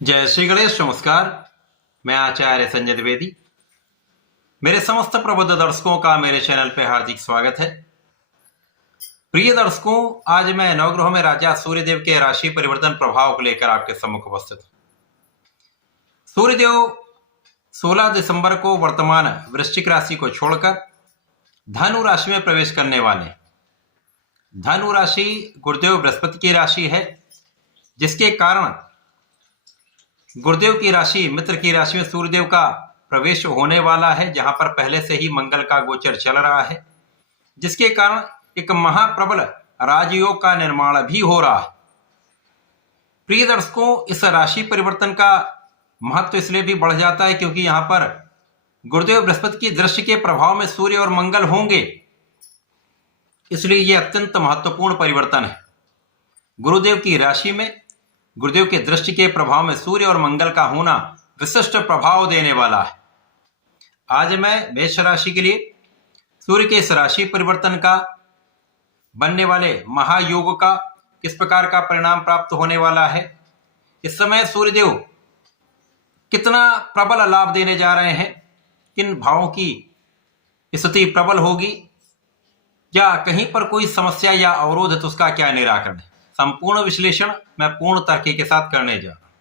जय श्री गणेश। नमस्कार। मैं आचार्य संजय द्विवेदी। मेरे समस्त प्रबुद्ध दर्शकों का मेरे चैनल पे हार्दिक स्वागत है। प्रिय दर्शकों, आज मैं नवग्रहों में राजा सूर्यदेव के राशि परिवर्तन प्रभाव को लेकर आपके सम्मुख उपस्थित हूं। सूर्यदेव 16 दिसंबर को वर्तमान वृश्चिक राशि को छोड़कर धनु राशि में प्रवेश करने वाले। धनु राशि गुरुदेव बृहस्पति की राशि है, जिसके कारण गुरुदेव की राशि मित्र की राशि में सूर्यदेव का प्रवेश होने वाला है, जहां पर पहले से ही मंगल का गोचर चल रहा है, जिसके कारण एक महाप्रबल राजयोग का निर्माण भी हो रहा है। प्रिय दर्शकों, इस राशि परिवर्तन का महत्व इसलिए भी बढ़ जाता है क्योंकि यहां पर गुरुदेव बृहस्पति की दृष्टि के प्रभाव में सूर्य और मंगल होंगे, इसलिए यह अत्यंत महत्वपूर्ण परिवर्तन है। गुरुदेव की राशि में गुरुदेव के दृष्टि के प्रभाव में सूर्य और मंगल का होना विशिष्ट प्रभाव देने वाला है। आज मैं मेष राशि के लिए सूर्य के इस राशि परिवर्तन का बनने वाले महायोग का किस प्रकार का परिणाम प्राप्त होने वाला है, इस समय सूर्यदेव कितना प्रबल लाभ देने जा रहे हैं, किन भावों की स्थिति प्रबल होगी, या कहीं पर कोई समस्या या अवरोध है तो उसका क्या निराकरण है, संपूर्ण विश्लेषण मैं पूर्ण तर्क के साथ करने जा रहा हूं।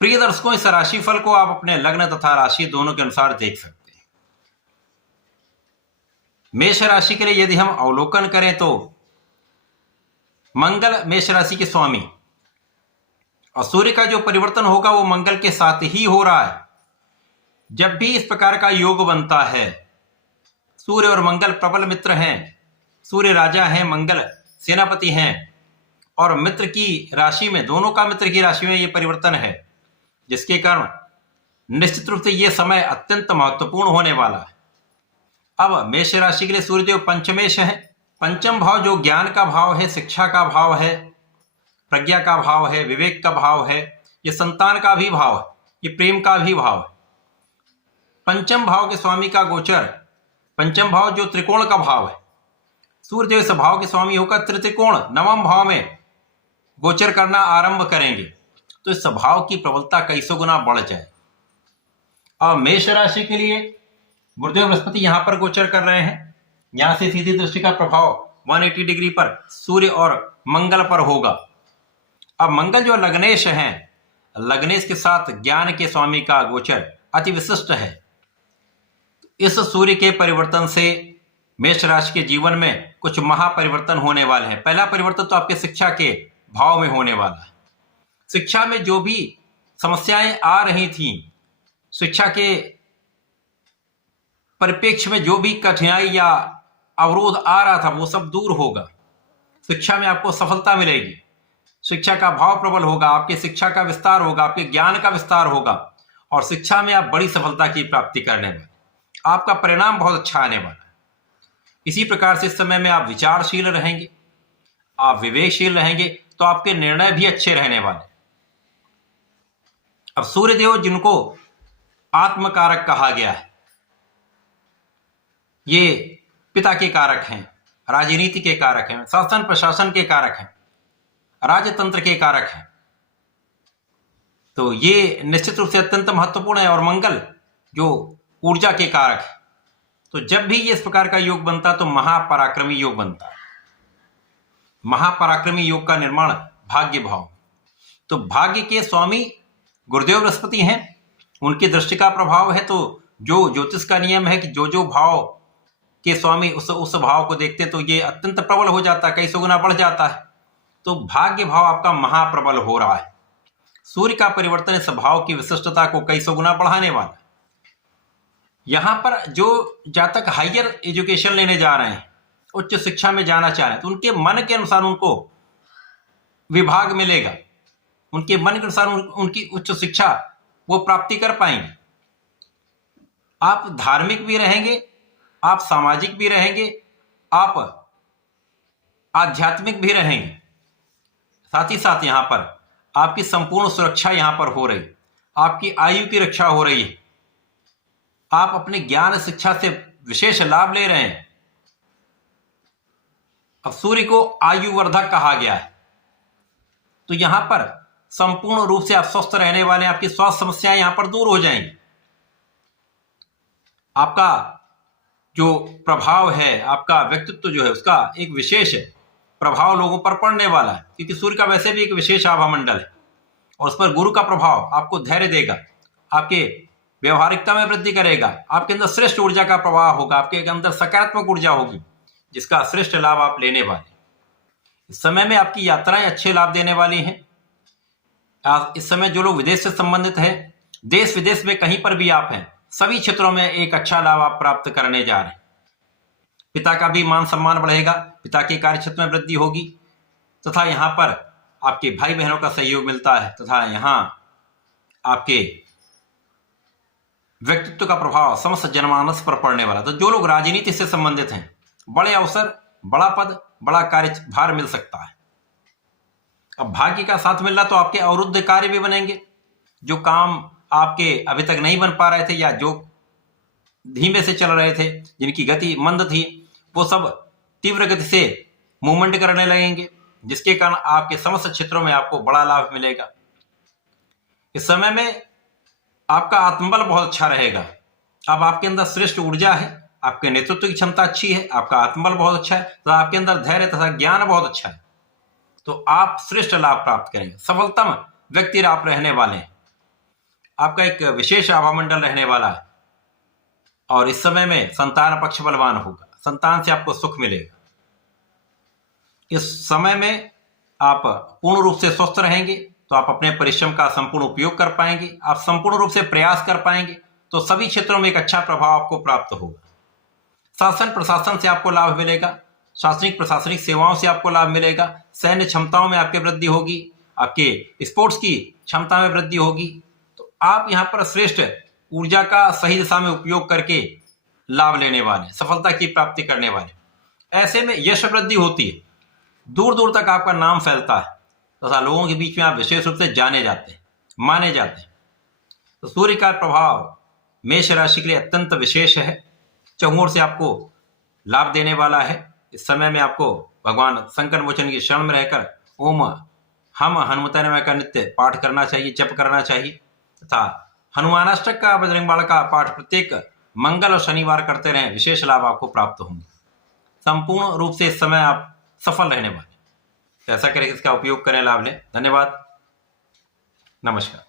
प्रिय दर्शकों, इस राशिफल को आप अपने लग्न तथा राशि दोनों के अनुसार देख सकते हैं। मेष राशि के लिए यदि हम अवलोकन करें तो मंगल मेष राशि के स्वामी और सूर्य का जो परिवर्तन होगा वो मंगल के साथ ही हो रहा है। जब भी इस प्रकार का योग बनता है, सूर्य और मंगल प्रबल मित्र हैं, सूर्य राजा हैं, मंगल सेनापति हैं, और मित्र की राशि में, दोनों का मित्र की राशि में यह परिवर्तन है, जिसके कारण निश्चित रूप से यह समय अत्यंत महत्वपूर्ण होने वाला है। अब मेष राशि के लिए सूर्यदेव पंचमेश है। पंचम भाव जो ज्ञान का भाव है, शिक्षा का भाव है, प्रज्ञा का भाव है, विवेक का भाव है, ये संतान का भी भाव है, ये प्रेम का भी भाव है। पंचम भाव के स्वामी का गोचर, पंचम भाव जो त्रिकोण का भाव है, सूर्यदेव इस भाव के स्वामी होकर त्रिकोण नवम भाव में गोचर करना आरंभ करेंगे, तो इस भाव की प्रबलता कई सौ गुना बढ़ जाए। अब मेष राशि के लिए गुरुदेव बृहस्पति यहां पर गोचर कर रहे हैं। यहां से सीधी दृष्टि का प्रभाव 180 डिग्री पर सूर्य और मंगल पर होगा। अब मंगल जो लग्नेश हैं, लग्नेश के साथ ज्ञान के स्वामी का गोचर अति विशिष्ट है। इस सूर्य के परिवर्तन से मेष राशि के जीवन में कुछ महापरिवर्तन होने वाले हैं। पहला परिवर्तन तो आपके शिक्षा के भाव में होने वाला है। शिक्षा में जो भी समस्याएं आ रही थी, शिक्षा के परिप्रेक्ष्य में जो भी कठिनाई या अवरोध आ रहा था, वो सब दूर होगा। शिक्षा में आपको सफलता मिलेगी, शिक्षा का भाव प्रबल होगा, आपकी शिक्षा का विस्तार होगा, आपके ज्ञान का विस्तार होगा, और शिक्षा में आप बड़ी सफलता की प्राप्ति करने वाले, आपका परिणाम बहुत अच्छा आने वाला है। इसी प्रकार से इस समय में आप विचारशील रहेंगे, आप विवेकशील रहेंगे, तो आपके निर्णय भी अच्छे रहने वाले। अब सूर्यदेव जिनको आत्मकारक कहा गया है, ये पिता के कारक हैं, राजनीति के कारक हैं, शासन प्रशासन के कारक हैं, राजतंत्र के कारक हैं, तो ये निश्चित रूप से अत्यंत महत्वपूर्ण है। और मंगल जो ऊर्जा के कारक है, तो जब भी ये इस प्रकार का योग बनता तो महापराक्रमी योग बनता है। महापराक्रमी योग का निर्माण भाग्य भाव, तो भाग्य के स्वामी गुरुदेव बृहस्पति हैं, उनकी दृष्टि का प्रभाव है। तो जो ज्योतिष का नियम है कि जो भाव के स्वामी उस भाव को देखते हैं तो ये अत्यंत प्रबल हो जाता है, कई सौ गुना बढ़ जाता है। तो भाग्य भाव आपका महाप्रबल हो रहा है। सूर्य का परिवर्तन इस भाव की विशिष्टता को कई सौ गुना बढ़ाने वाला है। यहां पर जो जातक हायर एजुकेशन लेने जा रहे हैं, उच्च शिक्षा में जाना चाह रहे हैं, तो उनके मन के अनुसार उनको विभाग मिलेगा, उनके मन के अनुसार उनकी उच्च शिक्षा वो प्राप्ति कर पाएंगे। आप धार्मिक भी रहेंगे, आप सामाजिक भी रहेंगे, आप आध्यात्मिक भी रहेंगे। साथ ही साथ यहां पर आपकी संपूर्ण सुरक्षा यहां पर हो रही, आपकी आयु की रक्षा हो रही है, आप अपने ज्ञान शिक्षा से विशेष लाभ ले रहे हैं। अब सूर्य को आयुवर्धक कहा गया है, तो यहां पर संपूर्ण रूप से आप स्वस्थ रहने वाले हैं। आपकी स्वास्थ्य समस्याएं यहां पर दूर हो जाएंगी। आपका जो प्रभाव है, आपका व्यक्तित्व जो है, उसका एक विशेष प्रभाव लोगों पर पड़ने वाला है, क्योंकि सूर्य का वैसे भी एक विशेष आभामंडल है और उस पर गुरु का प्रभाव आपको धैर्य देगा, आपके व्यवहारिकता में वृद्धि करेगा, आपके अंदर श्रेष्ठ ऊर्जा का प्रवाह होगा, आपके अंदर सकारात्मक ऊर्जा होगी, जिसका श्रेष्ठ लाभ आप लेने वाले। इस समय में आपकी यात्राएं अच्छे लाभ देने वाली हैं। इस समय जो लोग विदेश से संबंधित हैं, देश विदेश में कहीं पर भी आप हैं, सभी क्षेत्रों में एक अच्छा लाभ आप प्राप्त करने जा रहे हैं। पिता का भी मान सम्मान बढ़ेगा, पिता के कार्य क्षेत्र में वृद्धि होगी तथा यहाँ पर आपके भाई बहनों का सहयोग मिलता है तथा यहाँ आपके व्यक्तित्व का प्रभाव समस्त जनमानस पर पड़ने वाला। तो जो लोग राजनीति से संबंधित हैं, बड़े अवसर, बड़ा पद, बड़ा कार्यभार मिल सकता है। अब भाग्य का साथ मिल रहा तो आपके अवरुद्ध कार्य भी बनेंगे। जो काम आपके अभी तक नहीं बन पा रहे थे या जो धीमे से चल रहे थे, जिनकी गति मंद थी, वो सब तीव्र गति से मूवमेंट करने लगेंगे, जिसके कारण आपके समस्त क्षेत्रों में आपको बड़ा लाभ मिलेगा। इस समय में आपका आत्मबल बहुत अच्छा रहेगा। अब आपके अंदर श्रेष्ठ ऊर्जा है, आपके नेतृत्व की क्षमता अच्छी है, आपका आत्मबल बहुत अच्छा है, तो आपके अंदर धैर्य तथा ज्ञान बहुत अच्छा है, तो आप श्रेष्ठ लाभ प्राप्त करेंगे। सफलतम व्यक्ति आप रहने वाले हैं। आपका एक विशेष आभामंडल रहने वाला है और इस समय में संतान पक्ष बलवान होगा, संतान से आपको सुख मिलेगा। इस समय में आप पूर्ण रूप से स्वस्थ रहेंगे तो आप अपने परिश्रम का संपूर्ण उपयोग कर पाएंगे, आप संपूर्ण रूप से प्रयास कर पाएंगे तो सभी क्षेत्रों में एक अच्छा प्रभाव आपको प्राप्त होगा। शासन प्रशासन से आपको लाभ मिलेगा, शासनिक प्रशासनिक सेवाओं से आपको लाभ मिलेगा, सैन्य क्षमताओं में आपकी वृद्धि होगी, आपके स्पोर्ट्स की क्षमता में वृद्धि होगी। तो आप यहाँ पर श्रेष्ठ ऊर्जा का सही दिशा में उपयोग करके लाभ लेने वाले, सफलता की प्राप्ति करने वाले। ऐसे में यश वृद्धि होती है, दूर दूर तक आपका नाम फैलता है तथा लोगों के बीच में आप विशेष रूप से जाने जाते हैं, माने जाते हैं। तो सूर्य का प्रभाव मेष राशि के लिए अत्यंत विशेष है, चहुओं से आपको लाभ देने वाला है। इस समय में आपको भगवान संकट मोचन की शरण में रहकर ओम हम हनुमते नमः का नित्य पाठ करना चाहिए, जप करना चाहिए तथा हनुमानाष्टक का, बजरंगबाण का पाठ प्रत्येक मंगल और शनिवार करते रहें, विशेष लाभ आपको प्राप्त होंगे। संपूर्ण रूप से इस समय आप सफल रहने वाले। तो ऐसा करें, इसका उपयोग करें, लाभ लें। धन्यवाद, नमस्कार।